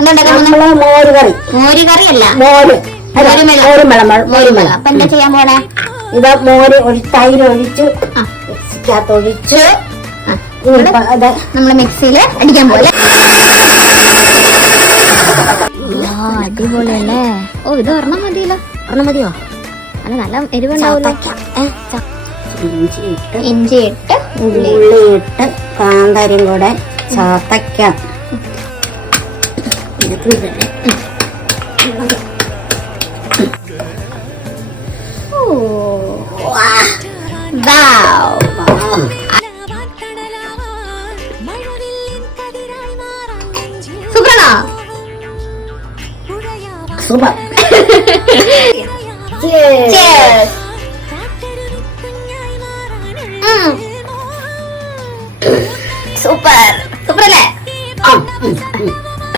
മോര് കറി. മോര് കറി അല്ല, മോരുമല. അപ്പൊ എന്താ ചെയ്യാൻ പോണേ? ഇത് മോര് തൈര് ഒഴിച്ച് ഒഴിച്ച് നമ്മള് മിക്സിയില് അടിക്കാൻ പോലെ. അടിപൊളിയല്ലേ. ഓ, ഇത് ഒരെണ്ണം മതിയല്ലോ. ഒരെണ്ണം മതിയോ? അല്ല, നല്ല എരിവുണ്ടാവൂല്ലോ. ഇഞ്ചി ഇട്ട് ഉള്ളി ഇട്ട് കാന്താരിയും കൂടെ ചതയ്ക്കാം. സൂപ്പറാണോ? സൂപ്പർ. സൂപ്പർ സൂപ്പർ അല്ലേ?